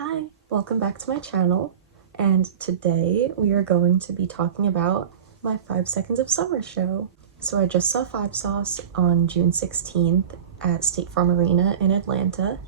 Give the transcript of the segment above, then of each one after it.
Hi, welcome back to my channel, and today we are going to be talking about my 5 Seconds of Summer show. So I just saw Five Sauce on June 16th at State Farm Arena in Atlanta,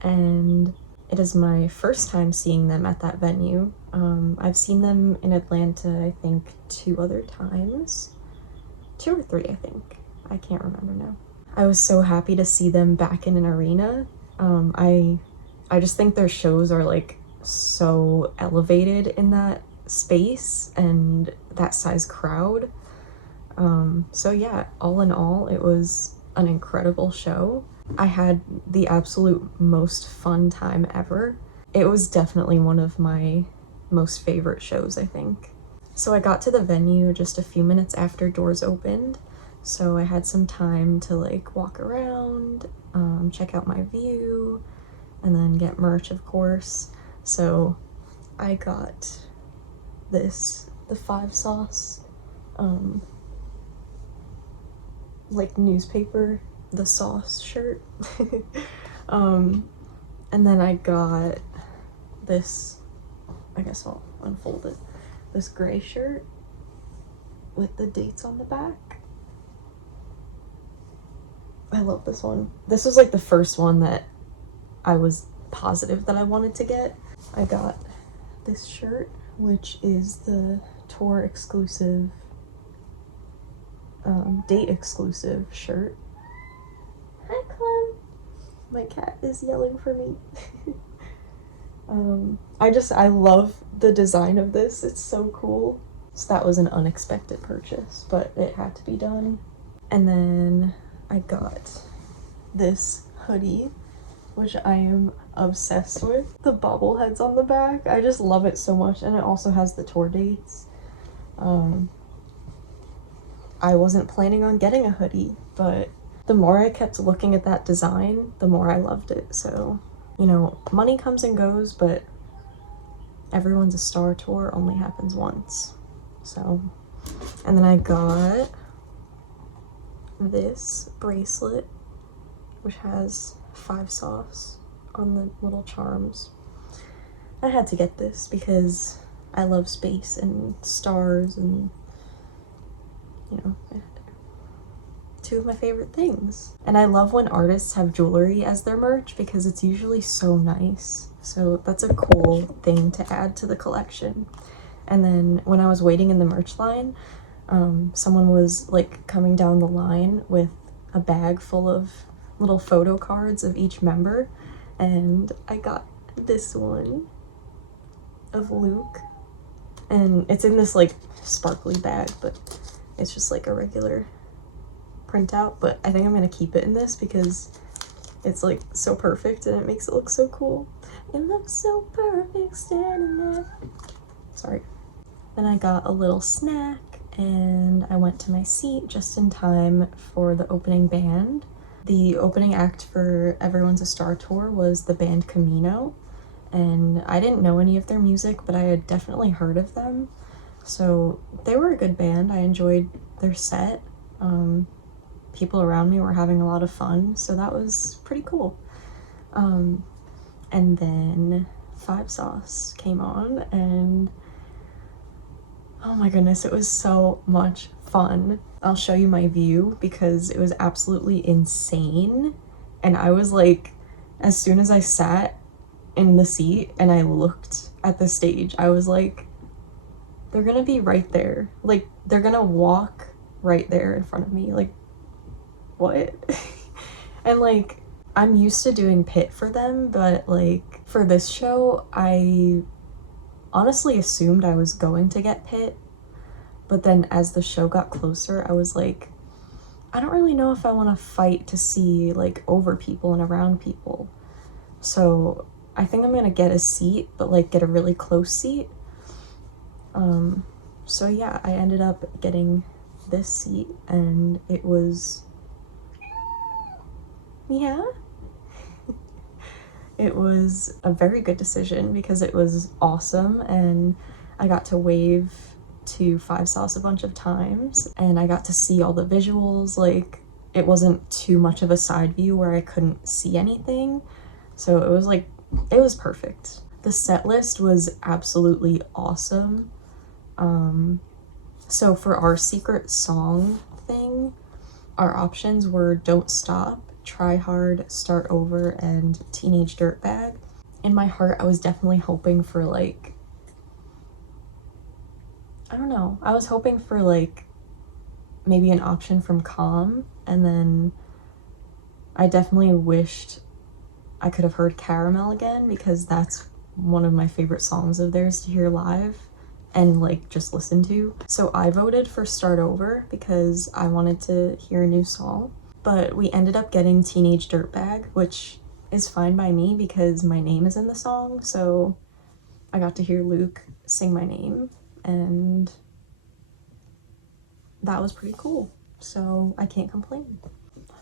and it is my first time seeing them at that venue. I've seen them in Atlanta, I think, 2 other times. 2 or 3, I think. I can't remember now. I was so happy to see them back in an arena. I just think their shows are like so elevated in that space and that size crowd. So yeah, all in all, it was an incredible show. I had the absolute most fun time ever. It was definitely one of my most favorite shows, I think. So I got to the venue just a few minutes after doors opened, so I had some time to like walk around, check out my view, and then get merch, of course. So I got this, the Five Sauce, like newspaper, the sauce shirt. And then I got this, I guess I'll unfold it, this gray shirt with the dates on the back. I love this one. This was like the first one that I was positive that I wanted to get. I got this shirt, which is the tour exclusive, date exclusive shirt. Hi, Clem. My cat is yelling for me. I love the design of this. It's so cool. So that was an unexpected purchase, but it had to be done. And then I got this hoodie, which I am obsessed with. The bobbleheads on the back, I just love it so much, and it also has the tour dates. I wasn't planning on getting a hoodie, but the more I kept looking at that design, the more I loved it. So, you know, money comes and goes, but Everyone's a Star tour only happens once. So, and then I got this bracelet, which has Five Sauce on the little charms. I had to get this because I love space and stars, and you know, two of my favorite things. And I love when artists have jewelry as their merch because it's usually so nice. So that's a cool thing to add to the collection. And then when I was waiting in the merch line, someone was like coming down the line with a bag full of little photo cards of each member, and I got this one of Luke, and it's in this like sparkly bag, but it's just like a regular printout. But I think I'm gonna keep it in this because it's like so perfect and it makes it look so cool. It looks so perfect standing there. Sorry. Then I got a little snack and I went to my seat just in time for the opening band. The opening act for Everyone's a Star tour was the band Camino, and I didn't know any of their music, but I had definitely heard of them. So they were a good band. I enjoyed their set. People around me were having a lot of fun, so that was pretty cool. And then Five Sauce came on, and oh my goodness, it was so much fun. I'll show you my view because it was absolutely insane. And I was like, as soon as I sat in the seat and I looked at the stage, I was like, they're gonna be right there. Like, they're gonna walk right there in front of me. Like, what? And like, I'm used to doing pit for them, but like for this show, I honestly assumed I was going to get pit, but then as the show got closer, I was like, I don't really know if I want to fight to see like over people and around people. So I think I'm gonna get a seat, but like get a really close seat. So yeah, I ended up getting this seat, and it was, yeah, it was a very good decision because it was awesome, and I got to wave to Five Sauce a bunch of times, and I got to see all the visuals. Like, it wasn't too much of a side view where I couldn't see anything, so it was like it was perfect. The set list was absolutely awesome. So for our secret song thing, our options were Don't Stop, Try Hard, Start Over, and Teenage Dirtbag. In my heart, I was definitely hoping for like, I don't know, I was hoping for like maybe an option from Calm, and then I definitely wished I could have heard Caramel again, because that's one of my favorite songs of theirs to hear live and like just listen to. So I voted for Start Over because I wanted to hear a new song, but we ended up getting Teenage Dirtbag, which is fine by me because my name is in the song, so I got to hear Luke sing my name, and that was pretty cool, so I can't complain.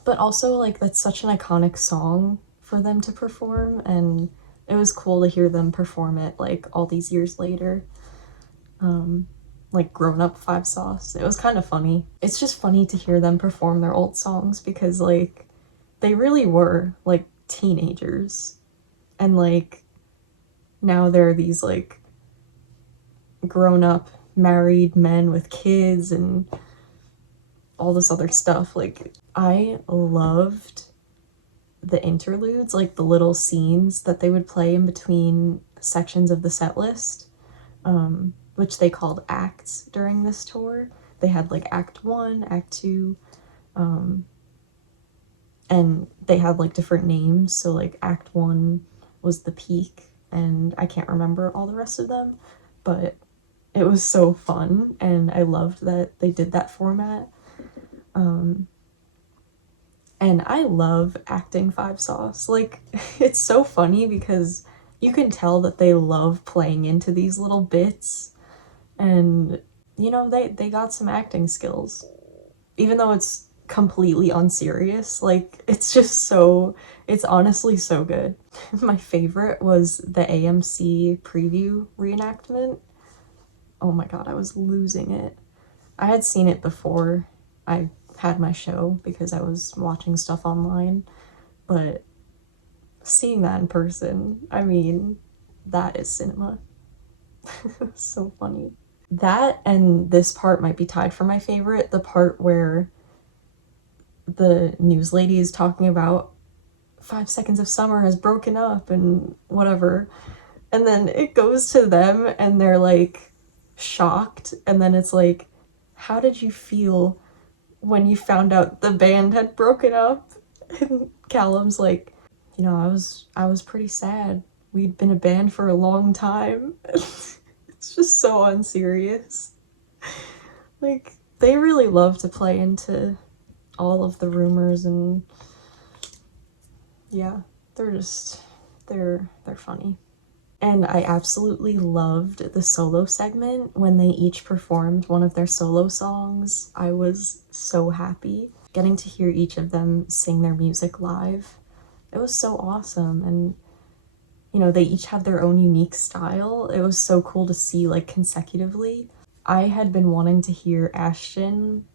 But also, like, that's such an iconic song for them to perform, and it was cool to hear them perform it like all these years later. Like Grown Up Five Sauce. It was kind of funny. It's just funny to hear them perform their old songs because like they really were like teenagers, and like now they're these like grown up married men with kids and all this other stuff. Like I loved the interludes, like the little scenes that they would play in between sections of the set list, which they called acts during this tour. They had like Act 1, Act 2, and they had like different names. So like Act 1 was the peak, and I can't remember all the rest of them, but it was so fun, and I loved that they did that format. And I love acting Five Sauce. Like, it's so funny because you can tell that they love playing into these little bits, and you know, they got some acting skills. Even though it's completely unserious, like it's just so, it's honestly so good. My favorite was the AMC preview reenactment. Oh my god, I was losing it. I had seen it before I had my show because I was watching stuff online, but seeing that in person, I mean, that is cinema. So funny. That and this part might be tied for my favorite, the part where the news lady is talking about 5 Seconds of Summer has broken up and whatever, and then it goes to them and they're like shocked, and then it's like, how did you feel when you found out the band had broken up? And Callum's like, you know, I was pretty sad. We'd been a band for a long time. It's just so unserious. Like, they really love to play into all of the rumors, and yeah, they're funny. And I absolutely loved the solo segment when they each performed one of their solo songs. I was so happy getting to hear each of them sing their music live. It was so awesome, and you know, they each have their own unique style. It was so cool to see like consecutively. I had been wanting to hear Ashton,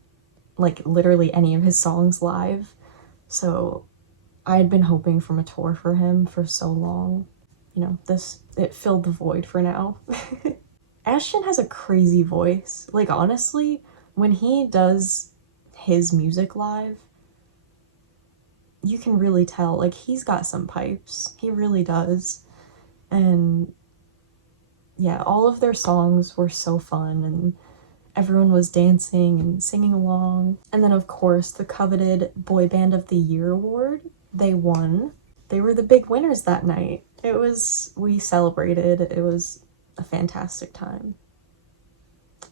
like literally any of his songs live, so I had been hoping from a tour for him for so long. You know, it filled the void for now. Ashton has a crazy voice. Like, honestly, when he does his music live, you can really tell, like, he's got some pipes. He really does. And yeah, all of their songs were so fun, and everyone was dancing and singing along. And then, of course, the coveted Boy Band of the Year award, they won. They were the big winners that night. We celebrated. It was a fantastic time.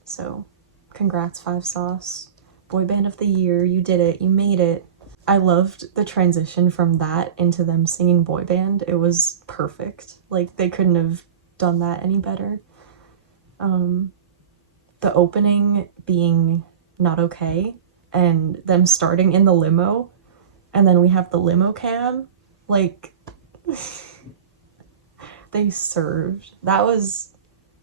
So, congrats, Five Sauce. Boy Band of the Year, you did it. You made it. I loved the transition from that into them singing boy band. It was perfect. Like, they couldn't have done that any better. The opening being Not Okay, and them starting in the limo, and then we have the limo cam, like, they served. That was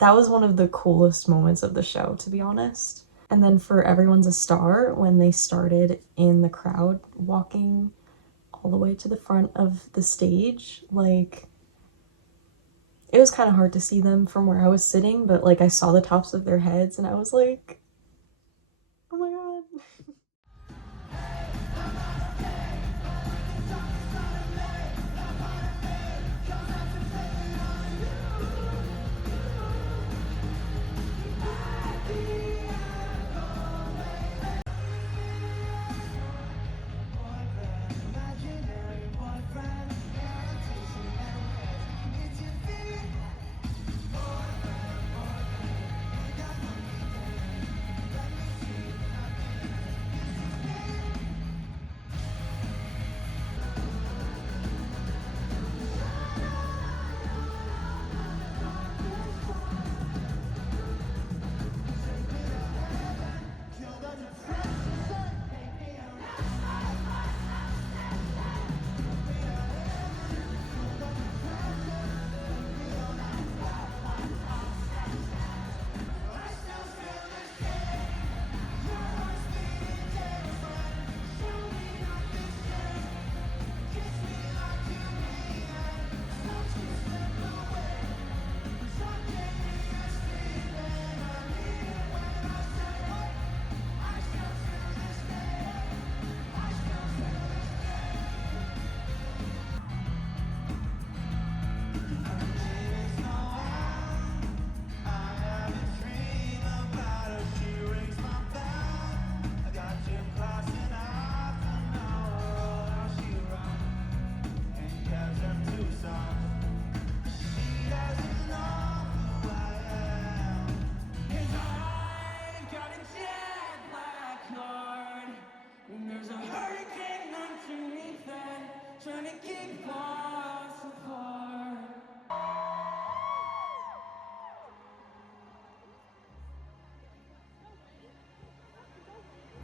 one of the coolest moments of the show, to be honest. And then for Everyone's a Star, when they started in the crowd, walking all the way to the front of the stage, like, It was kind of hard to see them from where I was sitting, but like I saw the tops of their heads and I was like, oh my god.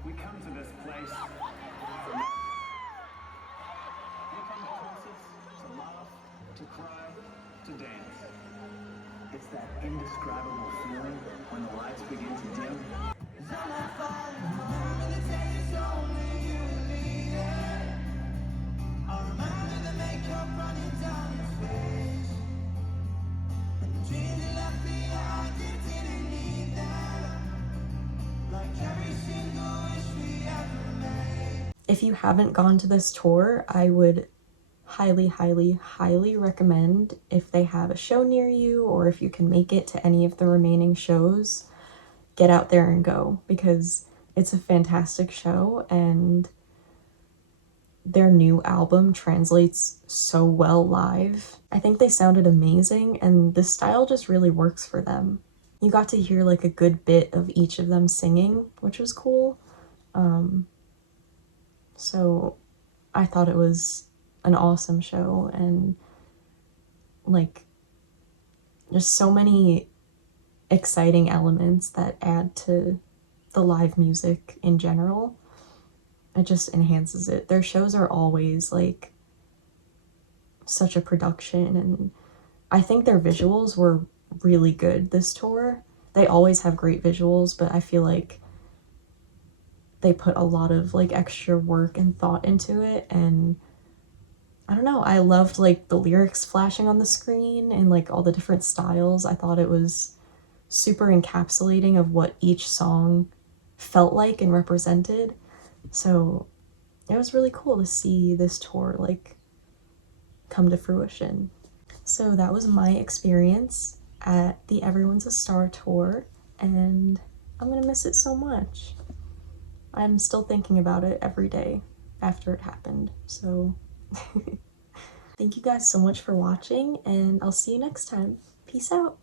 We come to this place for we come to concerts to laugh, to cry, to dance. It's that indescribable feeling when the lights begin to dim. If you haven't gone to this tour, I would highly, highly, highly recommend, if they have a show near you or if you can make it to any of the remaining shows, get out there and go, because it's a fantastic show and their new album translates so well live. I think they sounded amazing and the style just really works for them. You got to hear like a good bit of each of them singing, which was cool. So I thought it was an awesome show, and like just so many exciting elements that add to the live music in general. It just enhances it. Their shows are always like such a production, and I think their visuals were really good this tour. They always have great visuals, but I feel like they put a lot of like extra work and thought into it, and I don't know, I loved like the lyrics flashing on the screen and like all the different styles. I thought it was super encapsulating of what each song felt like and represented. So it was really cool to see this tour like come to fruition. So that was my experience at the Everyone's a Star tour, and I'm gonna miss it so much. I'm still thinking about it every day after it happened. So thank you guys so much for watching, and I'll see you next time. Peace out.